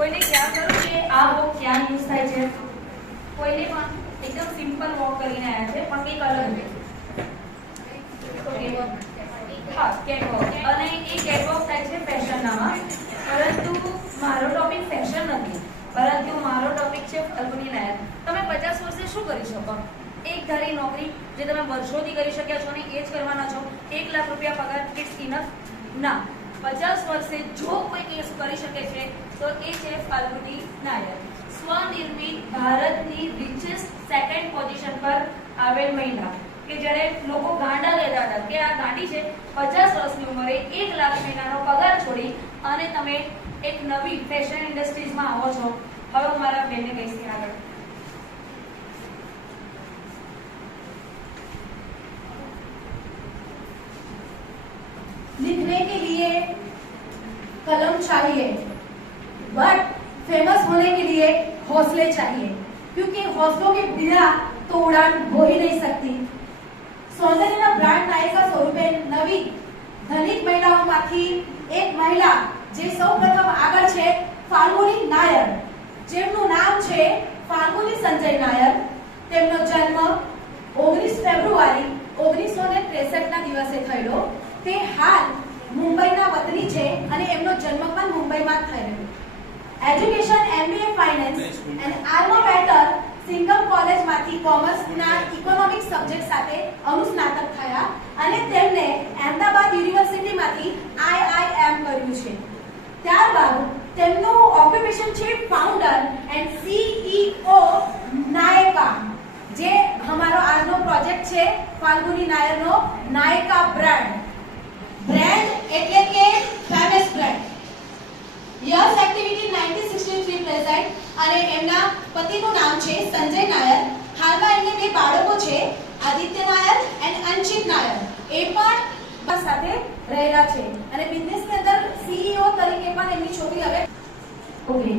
કોઈને ખ્યાલ કરો કે આ વોક ક્યાં યુઝ થાય છે? કોઈને પણ એકદમ સિમ્પલ વોક કરીને આવ્યા છે પણ કંઈક અલગ છે. હા, કેટવોક. અને એ કેટવોક થાય છે ફેશનનામાં. પરંતુ મારો ટોપિક ફેશન નથી, પરંતુ મારો ટોપિક છે ફાલ્ગુની નાયર. તમે 50 વર્ષે શું કરી શકો? એક ધારી નોકરી જે તમે વર્ષોથી કરી શક્યા છો ને એ જ કરવાના છો. 1 લાખ રૂપિયા પગાર ઇટ્સ ઇનફ? ના. 50 વર્ષે જો કોઈ કેસ કરી શકે છે તો એ છે ફાલ્ગુની નાયર. સ્વનિર્મિત ભારતની રિચેસ્ટ સેકન્ડ પોઝિશન પર આવેલ મહિલા કે જ્યારે લોકો ગાંડા લેતા હતા કે આ ગાંડી છે, 50 વર્ષની ઉંમરે 1 લાખ મહિનાનો પગાર છોડી અને તમે એક નવી ફેશન ઇન્ડસ્ટ્રીઝમાં આવો છો. હવે હું મારા બેનને કહીશ આગળ. लिखने के लिए कलम चाहिए, बट फेमस होने के लिए हौसले चाहिए, क्योंकि हौसलों के बिना तो उड़ान हो ही नहीं सकती. સૌંદર્યના બ્રાન્ડ નાયિકા સ્વરૂપે નવી ધનિક મહિલાઓમાંથી એક મહિલા જે સૌપ્રથમ આગળ છે ફાલ્ગુની નાયર, જેમનું નામ છે ફાલ્ગુની સંજય નાયર. તેમનો જન્મ 19 ફેબ્રુઆરી 1963 ના દિવસે થયેલો. તે હાલ મુંબઈના વતની છે અને એમનો જન્મ પણ મુંબઈમાં થયેલો. Education MBA finance and alma mater Sydenham કોલેજમાંથી કોમર્સના ઇકોનોમિક્સ સબ્જેક્ટ સાથે અનુસ્નાતક થયા અને તેમને અહેમદાબાદ યુનિવર્સિટીમાંથી IIM કર્યું છે. ત્યારબાદ તેમનું ઓક્યુપેશન છે ફાઉન્ડર એન્ડ CEO નાયકા, જે અમારો આજનો પ્રોજેક્ટ છે ફાલ્ગુની નાયરનો નાયકા બ્રાન્ડ. બ્રાન્ડ એટલે કે famous brand. Yes activity 1963 present અને એમના પતિનું નામ છે સંજય નાયર. હાલમાં એમને 2 બાળકો છે, આદિત્ય નાયર એન્ડ અંશિત નાયર. એ પણ સાથે રહેલા છે અને બિઝનેસની અંદર CEO તરીકે પણ એમની છોકરી હવે ઓકે.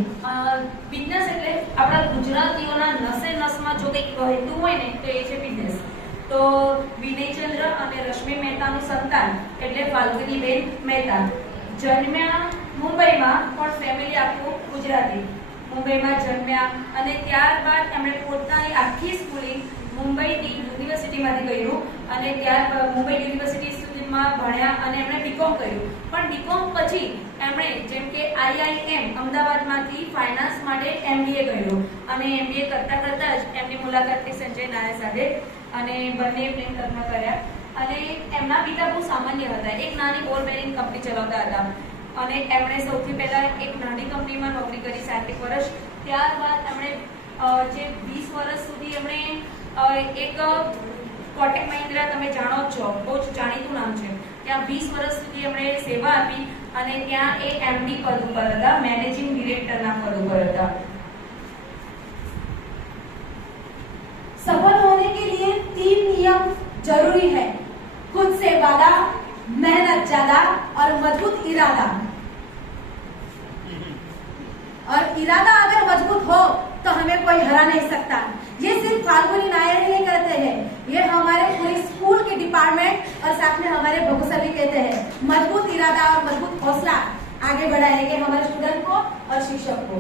બિઝનેસ એટલે આપણા ગુજરાતીઓના નસે નસમાં જો કંઈક વહેતું હોય ને તો એ છે બિઝનેસ. તો વિનયચંદ્ર અને રશ્મિ મહેતાનું સંતાન એટલે ફાલ્ગુનીબેન મહેતા જન્મ્યા મુંબઈમાં, પણ ફેમિલી આખું ગુજરાતી. મુંબઈમાં જન્મ્યા અને ત્યારબાદ એમણે પોતાની આખી સ્કૂલિંગ મુંબઈની યુનિવર્સિટીમાંથી કર્યું અને ત્યારબાદ મુંબઈ યુનિવર્સિટી સુધીમાં ભણ્યા અને એમણે બીકોમ કર્યું. પણ બીકોમ પછી એમણે જેમ કે IIM અમદાવાદમાંથી ફાઇનાન્સ માટે MBA કર્યું અને MBA કરતા કરતા જ એમની મુલાકાત થઈ સંજય નાયર સાથે અને બંને પ્રેમ લગ્ન કર્યા. અને એમના પિતા બહુ સામાન્ય હતા, એક નાની બોલ બેરિંગ કંપની ચલાવતા હતા અને એમણે સૌથી પહેલા એક નાની કંપનીમાં નોકરી કરી 7 વર્ષ. ત્યારબાદ એમણે જે 20 વર્ષ સુધી એમણે એક કોટેક મહિન્દ્રા, તમે જાણો છો, બહુ જ જાણીતું નામ છે, ત્યાં 20 વર્ષ સુધી એમણે સેવા આપી અને ત્યાં એ MD પદ ઉપર હતા, મેનેજિંગ ડિરેક્ટરના પદ ઉપર હતા. सफल होने के लिए 3 नियम जरूरी है: खुद से वादा, मेहनत ज्यादा और मजबूत इरादा. और इरादा अगर मजबूत हो तो हमें कोई हरा नहीं सकता. ये सिर्फ फाल्गुनी नायर ही नहीं करते हैं, ये हमारे पूरे स्कूल के डिपार्टमेंट और साथ में हमारे प्रोफेसर भी कहते हैं. मजबूत इरादा और मजबूत हौसला आगे बढ़ाएंगे हमारे स्टूडेंट को और शिक्षक को.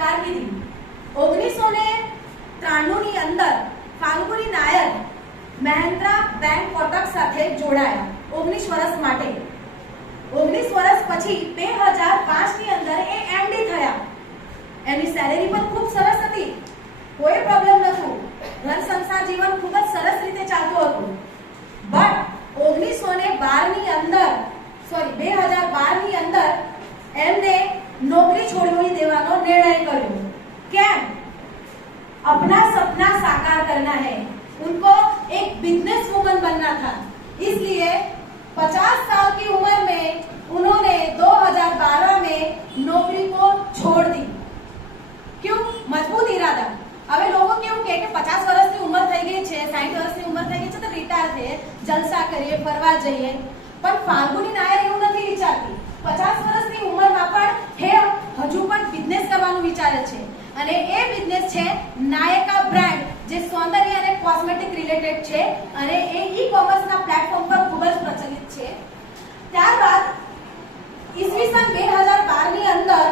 कारकिर्दी 1993 ની અંદર ફાલ્ગુની નાયર મહિન્દ્રા બેંક કોટક સાથે જોડાયા 19 વર્ષ માટે. 19 વર્ષ પછી 2005 ની અંદર એ MD થયા. એમની સેલેરી પણ ખૂબ સરસ હતી, કોઈ પ્રોબ્લેમ નહોતું, ઘર સંસાર જીવન ખૂબ જ સરસ રીતે ચાલતું હતું. બટ 2012 ની અંદર એમને નોકરી છોડી દેવાનો નિર્ણય કર્યો. કેમ? अपना सपना साकार करना है, उनको एक बिजनेस वुमन बनना था. इसलिए 50 साल की उम्र में उन्होंने 2012 में नौकरी को छोड़ दी. क्यों? मजबूत इरादा. હવે લોકો કેવું કે 50 વર્ષની ઉંમર થઈ ગઈ છે, 60 વર્ષની ઉંમર થઈ ગઈ છે તો રિટાયર થઈએ, જલસા કરીએ, ફરવા જઈએ. પણ ફાલ્ગુની નાયર એવું નથી વિચારતી. 50 વર્ષની ઉંમરમાં પણ હજુ પણ બિઝનેસ કરવાનું વિચારે છે અને એ બિઝનેસ છે નાયકા બ્રાન્ડ, જે સૌંદર્ય અને કોસ્મેટિક રિલેટેડ છે અને એ ઈ-કોમર્સના પ્લેટફોર્મ પર ખૂબ જ પ્રચલિત છે. ત્યારબાદ ઈસવીસન 2012 ની અંદર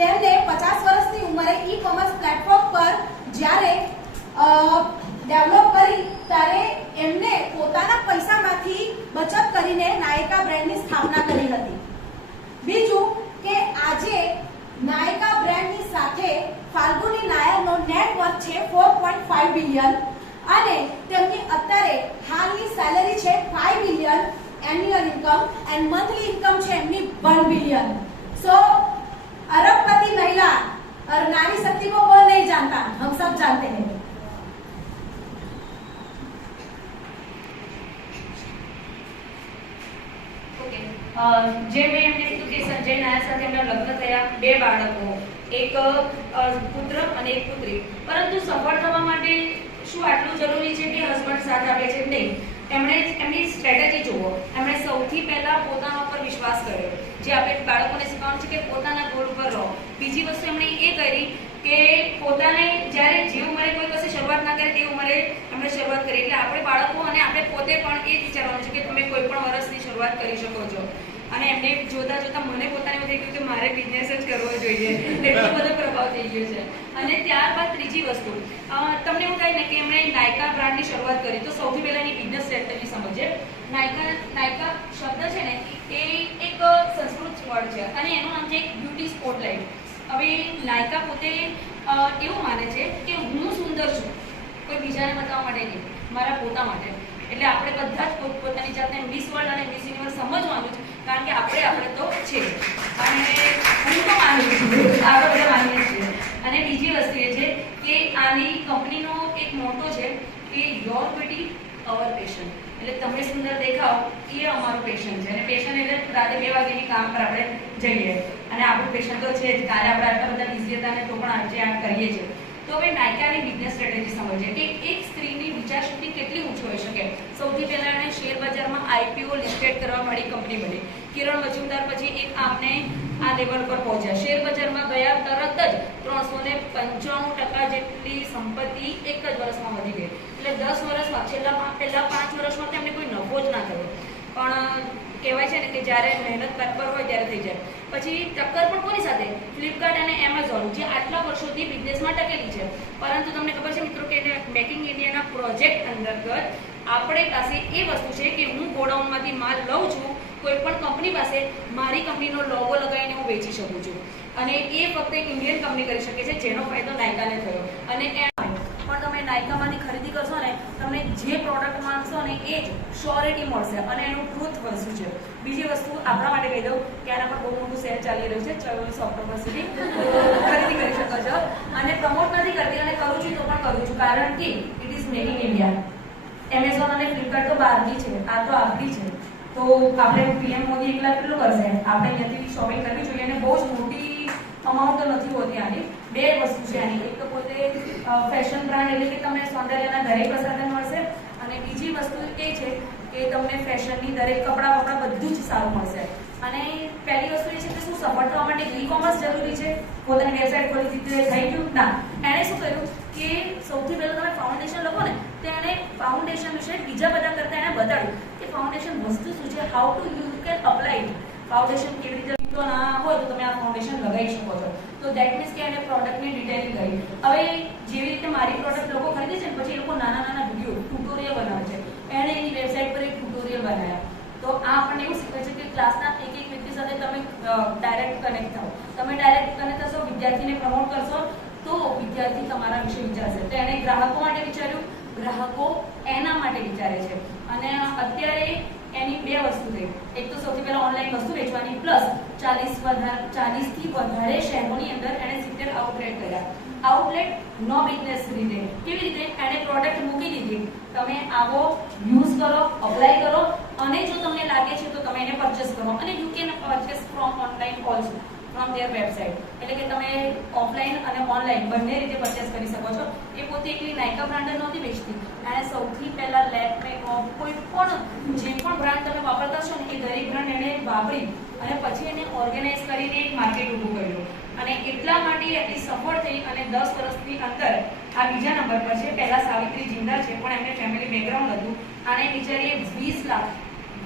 તેમને 50 વર્ષની ઉંમરે ઈ કોમર્સ પ્લેટફોર્મ પર જ્યારે ડેવલપ કરી ત્યારે એમને પોતાના પૈસામાંથી બચત કરીને નાયકા બ્રાન્ડની સ્થાપના કરી હતી. બીજું કે આજે નાયકા બ્રાન્ડની સાથે ફાલ્ગુની નાયરનો નેટ વર્થ છે 4.5 બિલિયન અને તેમની અત્યારે હાલની સેલેરી છે 5 billion annual income and monthly income છે એમની 1 બિલિયન. સો अरबपति महिला और नारी शक्ति को कौन नहीं जानता, हम सब जानते हैं. જે મેં એમને કીધું કે સંજય નાયર સાથે એમના લગ્ન થયા, 2 બાળકો, એક પુત્ર અને એક પુત્રી. પરંતુ સફળ થવા માટે શું આટલું જરૂરી છે કે હસબન્ડ સાથ આપે છે? નહીં. એમણે એમની સ્ટ્રેટેજી જુઓ. એમણે સૌથી પહેલા પોતાના ઉપર વિશ્વાસ કર્યો. જે આપણે બાળકોને શીખવાનું છે કે પોતાના ગોલ ઉપર રહો. બીજી વસ્તુ એમણે એ કરી કે પોતાને જ્યારે જે ઉંમરે કોઈ કશે શરૂઆત ના કરે તે ઉંમરે એમણે શરૂઆત કરી. એટલે આપણે બાળકો અને આપણે પોતે પણ એ જ વિચારવાનું છે કે તમે કોઈ પણ વર્ષની શરૂઆત કરી શકો છો. અને એમને જોતા જોતા મને પોતાને એવું થઈ ગયું કે મારે બિઝનેસ જ કરવો જોઈએ. એટલો બધો પ્રભાવ થઈ ગયો છે. અને ત્યારબાદ ત્રીજી વસ્તુ, તમને એવું થાય ને કે એમણે નાયકા બ્રાન્ડની શરૂઆત કરી તો સૌથી પહેલા એની બિઝનેસ સ્ટ્રેટેજી સમજીએ. નાયકા શબ્દ છે ને એ એક સંસ્કૃત વર્ડ છે અને એનું નામ છે બ્યુટી સ્પોટલાઇટ. હવે નાયકા પોતે એવું માને છે કે હું સુંદર છું, કોઈ બીજાને બતાવવા માટે નહીં, મારા પોતા માટે. એટલે આપણે બધા જ પોતાની જાતને મિસ વર્લ્ડ અને મિસ યુનિવર્સ સમજવાનું છે, કારણ કે આપણે તો છે. અને હું તો માનું છું, આપણે બધા માનીએ છીએ. અને બીજી વસ્તુ એ છે કે આની કંપનીનો એક મોટો છે કે યોર બ્યુટી અવર પેશન. એટલે તમે સુંદર દેખાઓ એ અમારું પેશન છે. અને પેશન એટલે રાતે 2 વાગ્યાની કામ પર આપણે જઈએ અને આપણું પેશન તો છે જ. કાલે આપણે આટલા બધા બિઝી હતા ને તો પણ આજે આ કરીએ છીએ. તો હવે નાયકાની બિઝનેસ સ્ટ્રેટેજી સમજીએ કે એક સ્ત્રીની વિચારશક્તિ કેટલી ઊંચી હોઈ શકે. સૌથી પહેલા એણે શેર બજારમાં IPO લિસ્ટેડ કરવા વાળી કંપની બની. કિરણ મજુમદાર પછી એક આમને આ લેવલ પર પહોંચ્યા. શેર બજારમાં ગયા તરત જ 395% જેટલી સંપત્તિ એક જ વર્ષમાં વધી ગઈ. એટલે 10 વર્ષમાં પહેલા 5 વર્ષમાં તેમને કોઈ નફો જ ના થયો. પણ કહેવાય છે ને કે જ્યારે મહેનત પર હોય ત્યારે થઈ જાય. પછી ટક્કર પણ કોની સાથે? ફ્લિપકાર્ટ અને એમેઝોન, જે આટલા વર્ષોથી બિઝનેસમાં ટકેલી છે. પરંતુ તમને ખબર છે મિત્રો કે મેક ઇન ઇન્ડિયાના પ્રોજેક્ટ અંતર્ગત આપણે પાસે એ વસ્તુ છે કે હું ગોડાઉનમાંથી માલ લઉં છું, કોઈ પણ કંપની પાસે મારી કંપનીનો લોગો લગાવીને હું વેચી શકું છું. અને એ ફક્ત એક ઇન્ડિયન કંપની કરી શકે છે, જેનો ફાયદો નાયકાને થયો. અને પણ તમે નાયકામાંથી ખરીદી કરશો ને, તમને જે પ્રોડક્ટ માંગશો ને એ જ શ્યોરિટી મળશે અને એનું ટ્રુથ વસ્તુ છે. બીજી વસ્તુ આપણા માટે કહી દઉં કે આના પર બહુ મોટું સેલ ચાલી રહ્યું છે 24 ઓક્ટોબર સુધી, ખરીદી કરી શકો છો. અને પ્રમોટ નથી કરતી અને કરું છું તો પણ કરું છું, કારણ કે it is made in India. Amazon અને ફ્લિપકાર્ટ તો બહારની છે, આ તો આપણી છે. તો આપણે PM મોદી એકલા કેટલું કરશે? આપણે અહીંયાથી શોપિંગ કરવી જોઈએ. અને બહુ જ મોટી અમાઉન્ટ તો નથી હોતી આની. 2 વસ્તુ છે આની. એક તો પોતે ફેશન બ્રાન્ડ એટલે કે તમને સૌંદર્યના દરેક પ્રસાધન મળશે. અને બીજી વસ્તુ એ છે કે તમને ફેશનની દરેક કપડાં બધું જ સારું મળશે. અને પહેલી વસ્તુ એ છે કે શું સફળ થવા માટે ઈ-કોમર્સ જરૂરી છે? પોતાની વેબસાઇટ ખોલી દીધી થઈ ગયું? ના. એણે શું કર્યું કે સૌથી પહેલાં તમે ફાઉન્ડેશન લખો ને તો એણે ફાઉન્ડેશન વિશે બીજા બધા કરતાં એણે બતાવ્યું કે ફાઉન્ડેશન વસ્તુ શું છે, how to you can apply it. Foundation કેવી રીતે તો ના હોય તો તમે આ ફાઉન્ડેશન લગાવી શકો છો. તો દેટ મીન્સ કે એને પ્રોડક્ટની ડિટેલિંગ કરી. હવે જેવી રીતે મારી પ્રોડક્ટ લોકો ખરીદે છે ને પછી એ લોકો નાના વિડીયો ટ્યુટોરિયલ બનાવે છે. એણે એની વેબસાઇટ પર એક ટ્યુટોરિયલ બનાવ્યા. તો આ આપણને એવું શીખવે છે કે ક્લાસના એક વ્યક્તિ સાથે તમે ડાયરેક્ટ કનેક્ટ થાઓ. તમે ડાયરેક્ટ કનેક્ટ થશો, વિદ્યાર્થીને પ્રમોટ કરશો તો વિદ્યાર્થી તમારા વિશે વિચારશે. તો એણે ગ્રાહકો માટે વિચાર્યું, ગ્રાહકો એના માટે વિચારે છે. અને અત્યારે એની 2 વસ્તુ થઈ. એક તો સૌથી પહેલા ઓનલાઈન વસ્તુ વેચવાની, પ્લસ 40 થી વધારે શહેરોની અંદર એણે 70 આઉટલેટ કર્યા. આઉટલેટ નો બિઝનેસ રીતે. કેવી રીતે? એણે પ્રોડક્ટ મૂકી દીધી, તમે આવો, યુઝ કરો, અપ્લાય કરો અને જો તમને લાગે છે તો તમે એને પરચેસ કરો. અને you can purchase from online also from there website. એટલે કે તમે ઓફલાઈન અને ઓનલાઈન બંને રીતે પરચેસ કરી શકો છો. એ પોતે એકલી નાયકા બ્રાન્ડ નહોતી વેચતી. એણે સૌથી પહેલા લેકમે, કોઈ પણ જે પણ બ્રાન્ડ તમે વાપરતા છો ને એ દરેક બ્રાન્ડ એણે વાપરી અને પછી એને ઓર્ગેનાઇઝ કરીને એક માર્કેટ ઊભું કર્યું. અને એટલા માટે એટલી સફળ થઈ અને 10 વર્ષની અંદર આ બીજા નંબર પર છે. પહેલા સાવિત્રી જિંદાલ છે, પણ એમને ફેમિલી બેકગ્રાઉન્ડ હતું. આને બિચારીએ 20 લાખ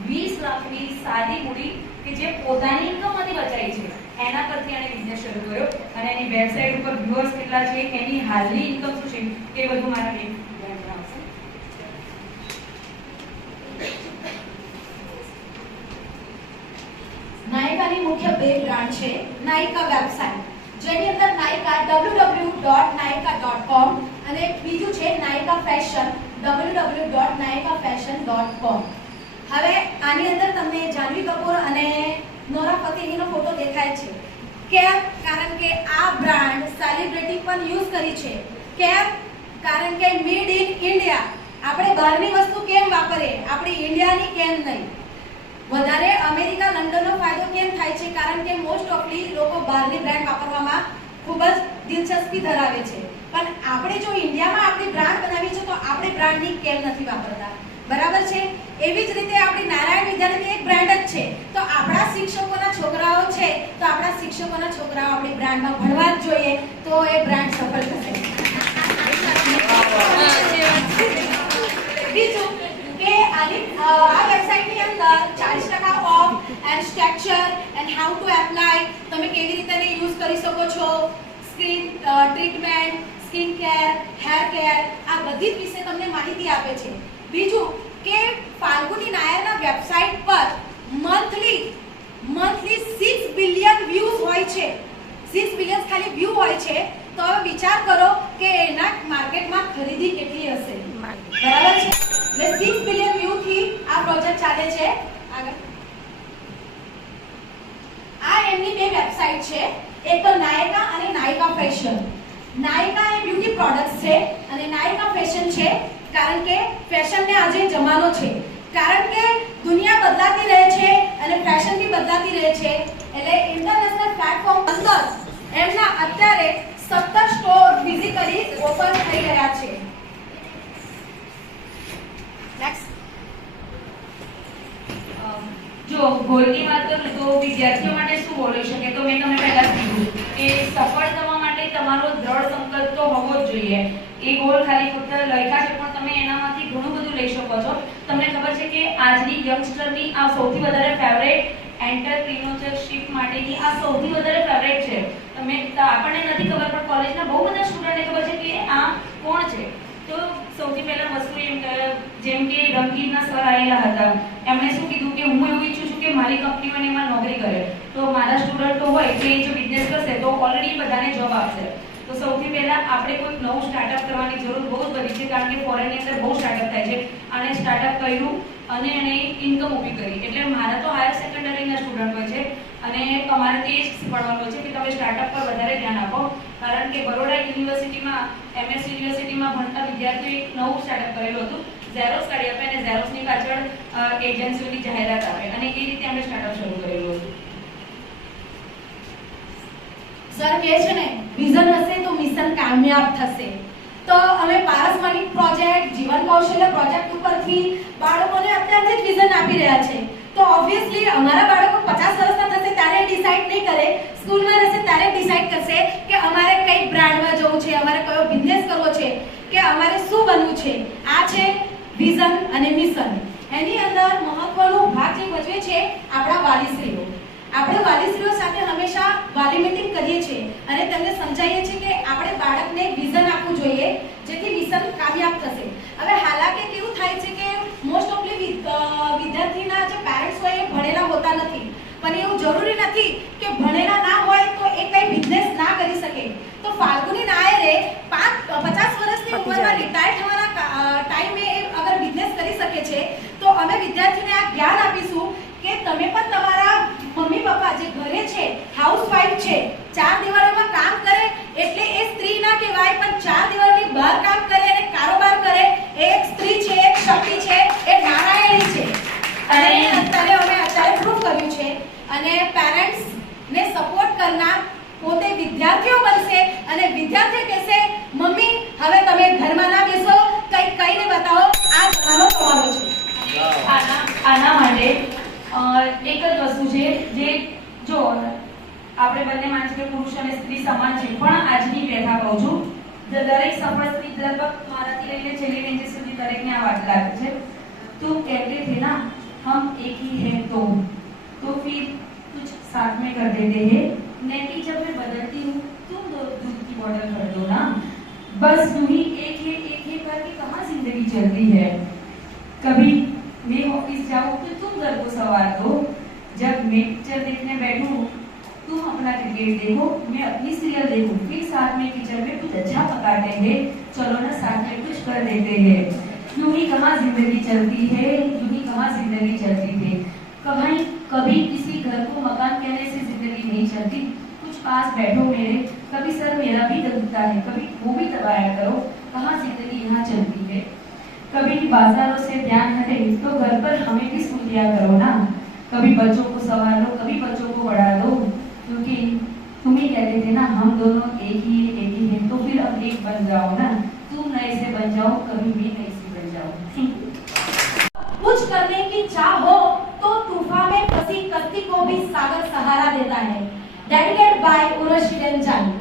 20 લાખની સાદી મૂડી કે જે પોતાની ઇન્કમમાંથી બચાવી છે એના પરથી એણે બિઝનેસ શરૂ કર્યો અને એની વેબસાઇટ ઉપર વ્યુઅર્સ કેટલા છે, એની હાલની ઇન્કમ શું છે, એ બધું મારા બેન જણાવશે. નાયકાની મુખ્ય બે બ્રાન્ડ છે. નાયકા વેબસાઇટ જેની અંદર નાયકા www.nykaa.com અને બીજું છે નાયકા ફેશન www.nyakafashion.com. હવે આની અંદર તમને જાહ્નવી કપૂર અને નોરા ફતેહીનો ફોટો દેખાય છે. કેમ? કારણ કે આ બ્રાન્ડ સેલિબ્રિટી પણ યુઝ કરી છે. કેમ? કારણ કે મેડ ઇન ઇન્ડિયા. આપણે બહારની વસ્તુ કેમ વાપરીએ, આપણી ઇન્ડિયાની કેમ નહીં? વધારે અમેરિકા, લંડનનો ફાયદો કેમ થાય છે? કારણ કે મોસ્ટ ઓફલી લોકો બહારની બ્રાન્ડ વાપરવામાં ખૂબ જ દિલચસ્પી ધરાવે છે. પણ આપણે જો ઇન્ડિયામાં આપણી બ્રાન્ડ બનાવી છે તો આપણે બ્રાન્ડની કેમ નથી વાપરતા? બરાબર છે. એવી જ રીતે આપણી નારાયણ વિદ્યાલયની એક બ્રાન્ડ જ છે. તો આપણા શિક્ષકોના છોકરાઓ છે તો આપણા શિક્ષકોના છોકરાઓ આપણી બ્રાન્ડમાં ભણવા જ જોઈએ, તો એ બ્રાન્ડ સફળ થશે. બીજું કે આ વેબસાઇટની અંદર 40% of and structure and how to apply, તમે કેવી રીતે એને યુઝ કરી શકો છો, skin treatment, skin care, hair care, આ બધી વિશે તમને માહિતી આપે છે. બીજું કે ફાલ્ગુની નાયરના વેબસાઇટ પર મંથલી 6 બિલિયન વ્યૂઝ હોય છે. 6 બિલિયન ખાલી વ્યૂ હોય છે. તો હવે વિચાર કરો કે એના માર્કેટમાં ખરીદી કેટલી હશે. બરાબર છે. એટલે 6 બિલિયન વ્યૂ થી આ પ્રોજેક્ટ ચાલે છે. આગળ આ એમની બે વેબસાઇટ છે. એક તો નાયકા અને નાયકા ફેશન. નાયકા એ બ્યુટી પ્રોડક્ટ્સ છે અને નાયકા ફેશન છે. કારણ કે ફેશનને આજે જમાનો છે. કારણ કે દુનિયા બદલાતી રહે છે અને ફેશન બી બદલાતી રહે છે. એટલે ઇન્ટરનેશનલ પ્લેટફોર્મ અંદર એમના અત્યારે 17 સ્ટોર ફિઝિકલી ઓપન થઈ રહ્યા છે. નેક્સ્ટ જો ગોલની વાત કરું તો વિદ્યાર્થીઓ માટે શું બોલી શકે, તો મેં તમને પહેલા કીધું કે સફળ થવા માટે તમારો દ્રઢ સંકલ્પ તો હોવો જ જોઈએ. એ ગોલ ખાલી ફક્ત લખ્યા છે પણ તમે એનામાંથી ઘણું બધું લઈ શકો છો. તમને ખબર છે કે આજની યંગસ્ટરની આ સૌથી વધારે ફેવરેટ એન્ટરપ્રિન્યોરશિપ માટેની આ સૌથી વધારે ફેવરેટ છે. આપણને નથી ખબર પણ કોલેજના બહુ બધા સ્ટુડન્ટને ખબર છે કે આ કોણ છે. તો સૌથી પહેલા વસ્તુ જેમ કે રંગીનના સર આવેલા હતા, એમણે શું કીધું કે હું એવું ઈચ્છું છું કે મારી કંપનીમાં એમાં નોકરી કરે. તો મારા સ્ટુડન્ટો હોય કે જો બિઝનેસ કરશે તો ઓલરેડી બધાને જોબ આપશે. તો સૌથી પહેલા આપણે કોઈ નવું સ્ટાર્ટઅપ કરવાની જરૂર બહુ જ બધી છે. કારણ કે ફોરેનની અંદર બહુ સ્ટાર્ટઅપ થાય છે. અને સ્ટાર્ટઅપ કર્યું અને એને ઇન્કમ ઊભી કરી. એટલે મારા તો હાયર સેકન્ડરીના સ્ટુડન્ટ હોય છે અને તમારે તે જ શીખવાડવાનું હોય છે કે તમે સ્ટાર્ટઅપ પર વધારે ધ્યાન આપો. કારણ કે બરોડા યુનિવર્સિટીમાં MS યુનિવર્સિટીમાં ભણતા વિદ્યાર્થીઓએ એક નવું સ્ટાર્ટઅપ કરેલું હતું. ઝેરોક્સ કાઢી આપે અને ઝેરોક્સની પાછળ એજન્સીઓની જાહેરાત આપે અને એ રીતે અમે સ્ટાર્ટઅપ શરૂ કરેલું હતું. સર કહે છે ને વિઝન હશે તો મિશન કામયાબ થશે. તો અમે પારસ્પરિક પ્રોજેક્ટ, જીવન કૌશલ્ય પ્રોજેક્ટ ઉપરથી બાળકોને અત્યારથી જ વિઝન આપી રહ્યા છે. તો ઓબ્વિયસલી અમારા બાળકો 50 વર્ષના થશે ત્યારે ડિસાઈડ નહીં કરે, સ્કૂલમાં રહેશે ત્યારે ડિસાઈડ કરશે કે અમારે કઈ બ્રાન્ડમાં જવું છે, અમારે કયો બિઝનેસ કરવો છે, કે અમારે શું બનવું છે. આ છે વિઝન અને મિશન. એની અંદર મહત્વનો ભાગ જે ભજવે છે આપણા વાલીશ્રીઓ. આપણે વાલીશ્રીઓ સાથે હંમેશા વાલી મીટિંગ કરીએ છીએ અને તેમને સમજાવીએ છીએ કે આપણે બાળકને વિઝન આપવું જોઈએ જેથી મિશન કામયાબ થશે. હવે હાલાકી કેવું થાય છે કે મોસ્ટ ઓફલી વિદ્યાર્થીના જે પેરેન્ટ્સ હોય એ ભણેલા હોતા નથી. પણ એવું જરૂરી નથી કે ભણેલા ના હોય તો એ કઈ બિઝનેસ ના કરી શકે. તો ફાલ્ગુની નાયરે 50 વર્ષની ઉંમરમાં રિટાયર થવાના ટાઈમે અગર બિઝનેસ કરી શકે છે તો અમે વિદ્યાર્થીને આ જ્ઞાન આપીશું કે તમે પણ તમારા મમ્મી પપ્પા જે ઘરે છે, હાઉસવાઈફ છે, 4 દિવાલોમાં કામ કરે એટલે એ સ્ત્રી ના કહેવાય, પણ 4 દિવાલની બહાર કામ કરે અને કારોબાર કરે એ એક સ્ત્રી છે, એક શક્તિ છે, એ નારાયણી છે. અને અત્યારે પ્રૂફ કર્યું છે. અને પેરેન્ટ્સ ને સપોર્ટ કરનાર પોતે વિદ્યાર્થીઓ બનશે અને વિદ્યાર્થી કહેશે મમ્મી હવે તમે ઘરમાં ના બેસો, કંઈક કઈને બતાવો, આ જમાનો તમારો છે. આના માટે એક જ વસ્તુ છે જે જો આપણે બંને માનીએ કે પુરુષ અને સ્ત્રી સમાન છે, પણ આજની વ્યથા કહું છું, દરેક સફળ સ્ત્રી લગભગ મારાથી લઈને છેલ્લી રેન્જ સુધી દરેકને આ વાત લાગે છે. તું कहते थे ना हम एक ही हैं तो फिर कुछ साथ में कर देते हैं। नहीं कि जब मैं बदलती हूँ तुम दूध की बोतल कर दो ना। बस यूं ही एक है करके कहाँ जिंदगी चलती है। कभी मैं ऑफिस जाऊँ तो तुम घर को संवार दो। जब मैं पिक्चर देखने बैठूं तुम अपना क्रिकेट देखो, मैं अपनी सीरियल देखूं। फिर साथ में किचन में कुछ अच्छा पकाते हैं, चलो ना साथ में कुछ कर देते हैं। यूं ही कहाँ जिंदगी चलती है, यूं ही कहाँ जिंदगी चलती है। कभी किसी घर को मकान कहने से जिंदगी नहीं चलती। कुछ पास बैठो मेरे, कभी सर मेरा भी दुखता है, कभी वो भी दबाया करो। कहाँ जिंदगी यहाँ चलती है। कभी बाजारों से ध्यान हटे तो घर पर हमें भी सुन लिया करो ना। कभी बच्चों को संभालो, कभी बच्चों को बढ़ा दो, क्योंकि तुम ही कहते थे ना हम दोनों एक ही हैं, तो फिर अब एक बन जाओ ना। तुम नए से बन जाओ, कभी भी नई से बन जाओ। कुछ करने की चाह हो तो तूफान में फंसी कश्ती को भी सागर सहारा देता है। Dedicated by Urvashi Ranjan.